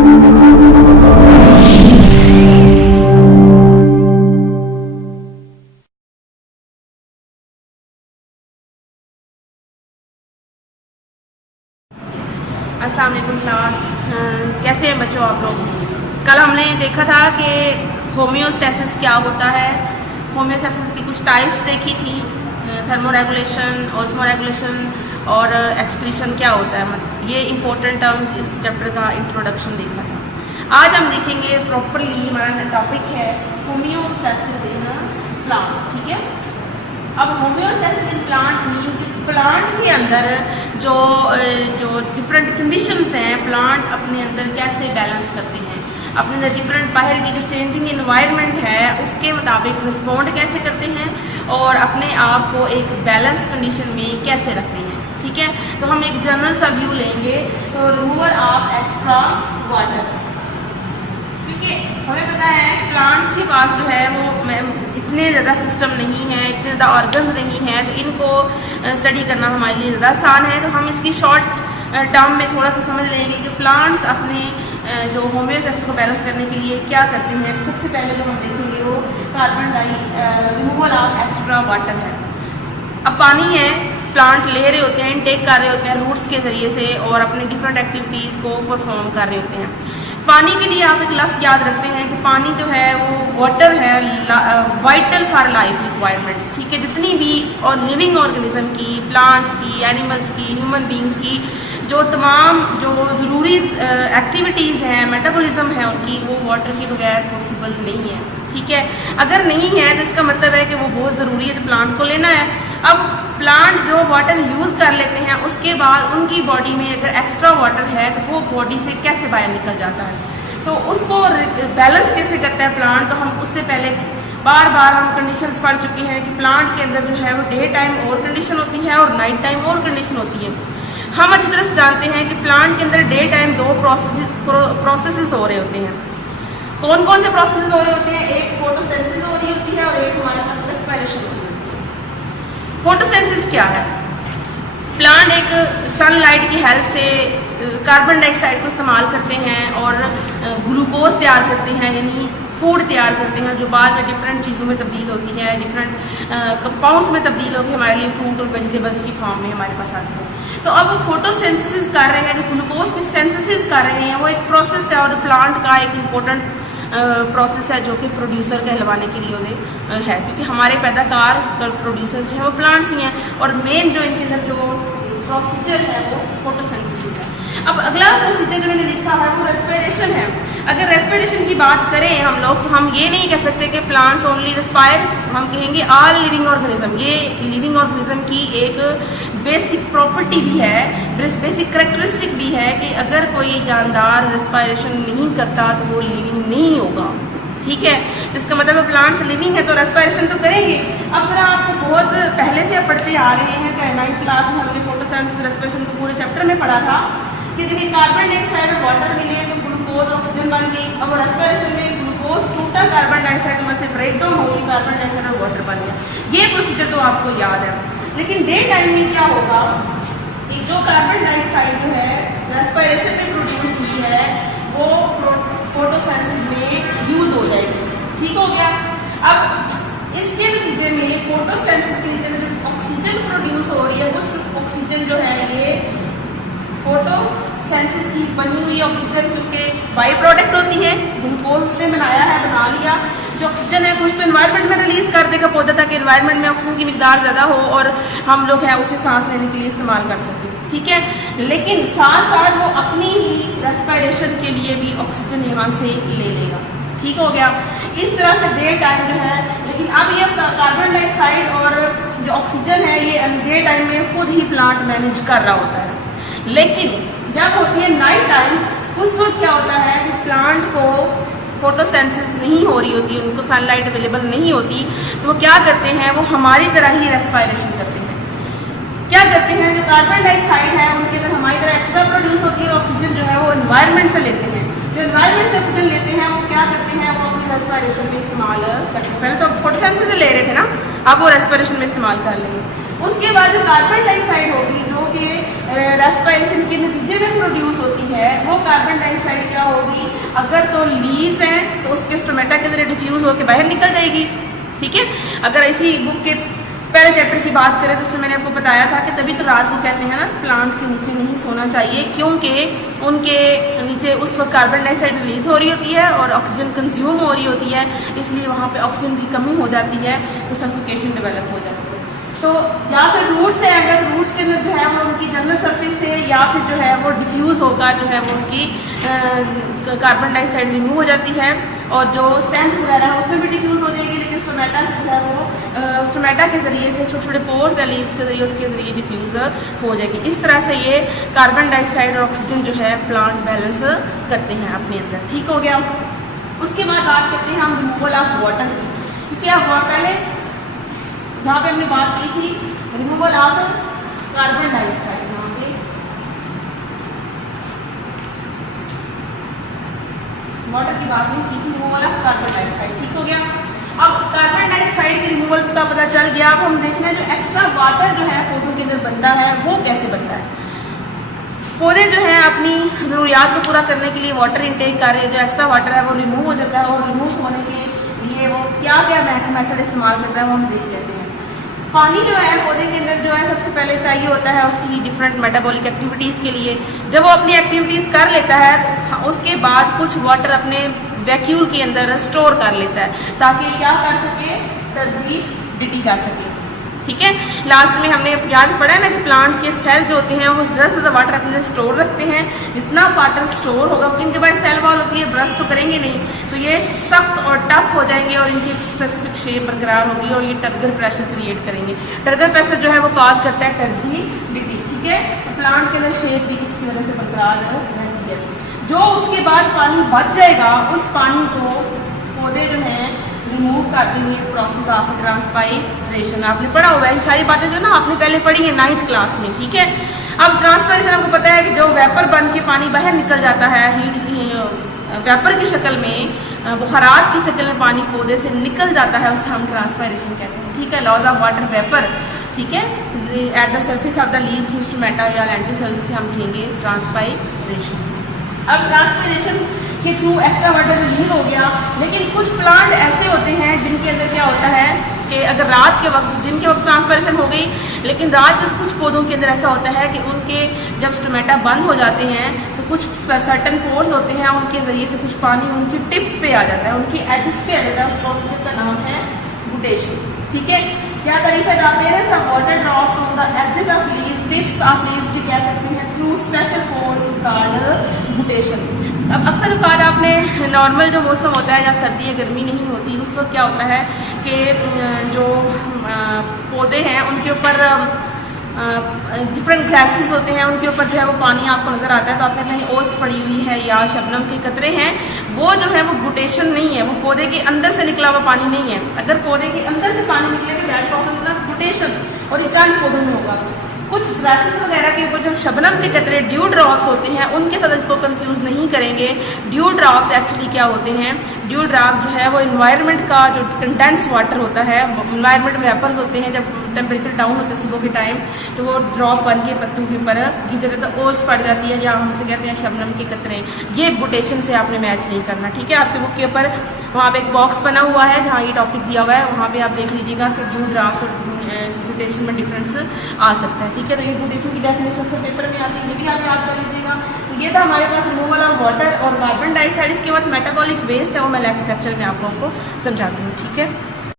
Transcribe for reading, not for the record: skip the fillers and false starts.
अस्सलाम वालेकुम क्लास, कैसे हैं बच्चों आप लोग। कल हमने देखा था कि होम्योस्टेसिस क्या होता है, होम्योस्टेसिस की कुछ टाइप्स देखी थी, थर्मोरेगुलेशन, ऑस्मोरेगुलेशन और एक्सक्रीशन क्या होता है, मतलब ये इंपॉर्टेंट टर्म्स इस चैप्टर का इंट्रोडक्शन देखा था। आज हम देखेंगे प्रॉपरली, हमारा टॉपिक है होम्योस्टेसिस इन प्लांट। ठीक है, अब homeostasis in plant mean plant के अंदर जो डिफरेंट कंडीशंस हैं, प्लांट अपने अंदर कैसे बैलेंस करते हैं, अपने अंदर डिफरेंट बाहर की जो चेंजिंग इन्वायरमेंट है उसके मुताबिक रिस्पॉन्ड कैसे करते हैं और अपने आप को एक बैलेंस कंडीशन में कैसे रखते हैं। ठीक है, तो हम एक जनरल सा व्यू लेंगे, तो रिमूवल ऑफ एक्स्ट्रा वाटर, क्योंकि हमें पता है प्लांट्स के पास जो है वो इतने ज़्यादा सिस्टम नहीं है, इतने ज़्यादा ऑर्गन्स नहीं है, तो इनको स्टडी करना हमारे लिए ज़्यादा आसान है। तो हम इसकी शॉर्ट टर्म में थोड़ा सा समझ लेंगे कि प्लांट्स अपने जो होम्योस्टेसिस को बैलेंस करने के लिए क्या करते हैं। सबसे पहले जो हम देखेंगे वो रिमूवल ऑफ एक्स्ट्रा वाटर है। अब पानी है, प्लांट ले रहे होते हैं, इनटेक कर रहे होते हैं रूट्स के ज़रिए से और अपने डिफरेंट एक्टिविटीज़ को परफॉर्म कर रहे होते हैं। पानी के लिए आप एक लफ्ज़ याद रखते हैं कि पानी जो है वो वाटर है, वाइटल फॉर लाइफ रिक्वायरमेंट्स। ठीक है, जितनी भी और लिविंग ऑर्गेनिज्म की, प्लांट्स की, एनिमल्स की, ह्यूमन बींग्स की जो तमाम जो ज़रूरी एक्टिविटीज़ हैं, मेटाबॉलिज्म है उनकी, वो वाटर के बगैर पॉसिबल नहीं है। ठीक है, अगर नहीं है तो इसका मतलब है कि वो बहुत ज़रूरी है, तो प्लांट को लेना है। अब प्लांट जो वाटर यूज़ कर लेते हैं उसके बाद उनकी बॉडी में अगर एक्स्ट्रा वाटर है तो वो बॉडी से कैसे बाहर निकल जाता है, तो उसको बैलेंस कैसे करता है प्लांट। तो हम उससे पहले बार बार हम कंडीशंस पढ़ चुके हैं कि प्लांट के अंदर जो है वो डे टाइम और कंडीशन होती है और नाइट टाइम और कंडीशन होती है। हम अच्छी तरह से जानते हैं कि प्लांट के अंदर डे टाइम दो प्रोसेसेस हो रहे होते हैं। कौन कौन से प्रोसेसेस हो रहे होते हैं? एक फोटोसिंथेसिस हो रही होती है और एक हमारे पास रेस्पिरेशन होती है। फोटोसिंथेसिस क्या है? प्लांट एक सनलाइट की हेल्प से कार्बन डाइऑक्साइड को इस्तेमाल करते हैं और ग्लूकोज तैयार करते हैं, यानी फूड तैयार करते हैं जो बाद में डिफरेंट चीज़ों में तब्दील होती है, डिफरेंट कंपाउंड्स में तब्दील होकर हमारे लिए फ्रूट और वेजिटेबल्स की फॉर्म में हमारे पास आती है। तो अब फोटोसिंथेसिस कर रहे हैं, जो ग्लूकोज की सिंथेसिस कर रहे हैं, वो एक प्रोसेस है और प्लांट का एक इम्पोर्टेंट प्रोसेस है जो कि प्रोड्यूसर कहलवाने के लिए है, क्योंकि हमारे पैदाकार प्रोड्यूसर्स जो है वो प्लांट्स ही हैं और मेन जो इनके अंदर जो प्रोसीजर है वो फोटोसिंथेसिस है। अब अगला प्रोसीजर जो मैंने लिखा है वो रेस्पिरेशन है। अगर रेस्पिरेशन की बात करें हम लोग, तो हम ये नहीं कह सकते कि प्लांट्स ओनली रेस्पायर, हम कहेंगे ऑल लिविंग ऑर्गेनिज्म। ये लिविंग ऑर्गेनिज्म की एक बेसिक प्रॉपर्टी भी है, बेसिक करेक्टरिस्टिक भी है कि अगर कोई जानदार रेस्पिरेशन नहीं करता तो वो लिविंग नहीं होगा। ठीक है, तो इसका मतलब प्लांट्स लिविंग है तो रेस्पिरेशन तो करेंगे। अब जरा आपको बहुत पहले से पढ़ते आ रहे हैं कि 9th क्लास में हमने फोटोसिंथेसिस रेस्पिरेशन को पूरे चैप्टर में पढ़ा था कि देखिए कार्बन डाइऑक्साइड और वाटर मिले तो ग्लूकोज और ऑक्सीजन बन गई। अब रेस्पिरेशन में ग्लूकोज टूटा, कार्बन डाइऑक्साइड में से ब्रेक डाउन होगी, कार्बन डाइऑक्साइड और वाटर बन गया। ये प्रोसीजर तो आपको याद है। लेकिन डे टाइम में क्या होगा कि जो कार्बन डाइऑक्साइड जो है रेस्पिरेशन में प्रोड्यूस हुई है वो फोटोसिंथेसिस में यूज हो जाएगी। ठीक हो गया। अब इसके नतीजे में फोटोसिंथेसिस के नतीजे में जो ऑक्सीजन प्रोड्यूस हो रही है, कुछ ऑक्सीजन जो है ये फोटोसिंथेसिस की बनी हुई ऑक्सीजन, क्योंकि बाई प्रोडक्ट होती है, ग्लूकोज उसने बनाया है, बना लिया। जो ऑक्सीजन है कुछ तो एनवायरनमेंट में रिलीज कर देगा पौधा, ताकि एनवायरनमेंट में ऑक्सीजन की मिकदार ज़्यादा हो और हम लोग हैं उसे सांस लेने के लिए इस्तेमाल कर सकें। ठीक है, लेकिन साथ साथ वो अपनी ही रेस्पिरेशन के लिए भी ऑक्सीजन यहाँ से ले लेगा। ठीक हो गया। इस तरह से डे टाइम जो है, लेकिन अब ये कार्बन डाइऑक्साइड और जो ऑक्सीजन है ये डे टाइम में खुद ही प्लांट मैनेज कर रहा होता है। लेकिन जब होती है नाइट टाइम, उस वक्त क्या होता है कि प्लांट को फोटोसिंथेसिस नहीं हो रही होती, उनको सनलाइट अवेलेबल नहीं होती, तो वो क्या करते हैं, वो हमारी तरह ही रेस्पिरेशन करते हैं। क्या करते हैं, जो कार्बन डाइऑक्साइड है उनके अंदर हमारी तरह एक्स्ट्रा प्रोड्यूस होती है, ऑक्सीजन जो है वो एनवायरनमेंट से लेते हैं। जो एनवायरनमेंट से ऑक्सीजन लेते हैं वो क्या करते हैं, वो अपनी रेस्पिरेशन में इस्तेमाल करते हैं। पहले तो फोटोसिंथेसिस से ले रहे थे ना, अब वो रेस्पिरेशन में इस्तेमाल कर लेंगे। उसके बाद जो कार्बन डाइऑक्साइड होगी जो कि रेस्पिरेशन के नतीजे में प्रोड्यूस होती है, वो कार्बन डाइऑक्साइड क्या होगी, अगर तो लीव है तो उसके स्टोमेटा के जरिए डिफ्यूज होकर बाहर निकल जाएगी, ठीक है। अगर इसी बुक के पहले चैप्टर की बात करें तो उसमें मैंने आपको बताया था कि तभी तो रात को कहते हैं ना प्लांट के नीचे नहीं सोना चाहिए, क्योंकि उनके नीचे उस वक्त कार्बन डाइऑक्साइड रिलीज हो रही होती है और ऑक्सीजन कंज्यूम हो रही होती है, इसलिए वहाँ पे ऑक्सीजन की कमी हो जाती है तो सफोकेशन डेवलप हो जाती है। तो या फिर रूट से अगर रूट्स के अंदर जो है वो उनकी जनरल सरफेस से या फिर जो है वो डिफ्यूज़ होकर जो है वो उसकी कार्बन डाइऑक्साइड रिमूव हो जाती है और जो स्टेम्स वगैरह है उसमें भी डिफ्यूज़ हो जाएगी, लेकिन स्टोमेटा से जो है वो स्टोमेटा के ज़रिए से छोटे छोटे पोर्स या लीव्स के ज़रिए उसके ज़रिए डिफ्यूज़ हो जाएगी। इस तरह से ये कार्बन डाइऑक्साइड और ऑक्सीजन जो है प्लांट बैलेंस करते हैं अपने अंदर, ठीक हो गया। उसके बाद बात करते हैं हम रिमूवल ऑफ वाटर की। क्या हुआ पहले जहाँ पे हमने बात की थी रिमूवल ऑफ कार्बन डाइऑक्साइड, यहाँ पे वाटर की बात नहीं की थी, रिमूवल ऑफ कार्बन डाइऑक्साइड, ठीक हो गया। अब कार्बन डाइऑक्साइड के रिमूवल का पता चल गया। अब हम देखते हैं जो एक्स्ट्रा वाटर जो है पौधों के अंदर बनता है वो कैसे बनता है। पौधे जो है अपनी ज़रूरियात को पूरा करने के लिए वाटर इनटेक कर रहे हैं, जो एक्स्ट्रा वाटर है वो रिमूव हो जाता है और रिमूव होने के लिए वो क्या क्या मेथड इस्तेमाल करता है वो हम देख लेते हैं। पानी जो है पौधे के अंदर जो है सबसे पहले चाहिए होता है उसकी डिफरेंट मेटाबॉलिक एक्टिविटीज़ के लिए। जब वो अपनी एक्टिविटीज़ कर लेता है तो उसके बाद कुछ वाटर अपने वैक्यूल के अंदर स्टोर कर लेता है ताकि क्या कर सके, टर्बिडिटी कर सके, ठीक है। लास्ट में हमने याद पढ़ा है ना कि प्लांट के सेल जो होते हैं वो ज़्यादा से ज़्यादा वाटर अपने स्टोर रखते हैं। जितना वाटर स्टोर होगा इनके पास सेल वॉल होती है, ब्रश तो करेंगे नहीं तो ये सख्त और टफ हो जाएंगे और इनकी एक स्पेसिफिक शेप बरकरार होगी और ये टर्गर प्रेशर क्रिएट करेंगे। टर्गर प्रेशर जो है वो कॉज करता है टर्जिडिटी, ठीक है। तो प्लांट के अंदर शेप भी इसकी वजह से बरकरार रहती है। जो उसके बाद पानी बच जाएगा उस पानी को पौधे जो है रिमूव कर देंगे, प्रोसेस ऑफ ट्रांसपायरेशन। आपने पढ़ा हुआ है ये सारी बातें जो ना आपने पहले पढ़ी है 9th क्लास में, ठीक है। अब ट्रांसपायरेशन आपको पता है कि जो वेपर बन के पानी बाहर निकल जाता है हीट वेपर की शक्ल में, बुखारात की शक्ल में पानी पौधे से निकल जाता है, उसे हम ट्रांसपायरेशन कहते हैं, ठीक है। लॉज ऑफ वाटर वेपर, ठीक है, at the surface of the leaves used to मेटा या लेंटिसेल्स जिसे हम कहेंगे ट्रांसपायरेशन। अब ट्रांसपायरेशन के थ्रू एक्स्ट्रा वाटर रिलीज हो गया, लेकिन कुछ प्लांट ऐसे होते हैं जिनके अंदर क्या होता है कि अगर रात के वक्त दिन के वक्त ट्रांसपायरेशन हो गई, लेकिन रात के कुछ पौधों के अंदर ऐसा होता है कि उनके जब स्टोमेटा बंद हो जाते हैं तो कुछ सर्टन पोर्स होते हैं उनके जरिए से कुछ पानी उनकी टिप्स पे आ जाता है, उनकी एजेस पे आ जाता है। उस प्रोसेस का नाम है गुटेशन, ठीक है। क्या तारीफ है, appearance of water drops on the edges of leaves, tips of leaves भी कह सकते हैं, through special pore is called guttation. अब अक्सर औकात आपने नॉर्मल जो मौसम होता है जब सर्दी या गर्मी नहीं होती उस वक्त क्या होता है कि जो पौधे हैं उनके ऊपर डिफरेंट ग्रासेस होते हैं, उनके ऊपर जो है वो पानी आपको नज़र आता है तो आप कहते हैं ओस पड़ी हुई है या शबनम के कतरे हैं। वो जो है वो गुटेशन नहीं है, वो पौधे के अंदर से निकला हुआ पानी नहीं है। अगर पौधे के अंदर से पानी निकले तो दैट कॉल्ड गुटेशन, और ये चंद पौधों में होगा। कुछ ग्रासेस वगैरह के ऊपर जो शबनम के कतरे ड्यू ड्रॉप्स होते हैं उनके साथ इसको कंफ्यूज नहीं करेंगे। ड्यू ड्रॉप्स एक्चुअली क्या होते हैं, ड्यू ड्रॉप जो है वो इन्वायरमेंट का जो कंडेंस वाटर होता है, इन्वायरमेंट वेपर्स होते हैं, जब टेम्परेचर डाउन होता है सुबह के टाइम तो वो ड्रॉप बन के पत्तों के ऊपर गिर जाता है तो ओस पड़ जाती है, या हम उसे कहते हैं शबनम के कतरे। ये गुटेशन से आपने मैच नहीं करना, ठीक है। आपके बुक के ऊपर वहाँ पे एक बॉक्स बना हुआ है जहाँ ये टॉपिक दिया हुआ है, वहाँ पे आप देख लीजिएगा कि ड्यू ड्रॉप्स और गुटेशन में डिफरेंस आ सकता है, ठीक है। तो ये गुटेशन की डेफिनेशन से पेपर में आती है, ये भी आप याद कर लीजिएगा। तो ये था हमारे पास रिमूवल ऑफ वाटर और कार्बन डाइऑक्साइड। इसके बाद मेटाबॉलिक वेस्ट है वो मैं नेक्स्ट लेक्चर में आप लोगों को समझाती हूँ, ठीक है।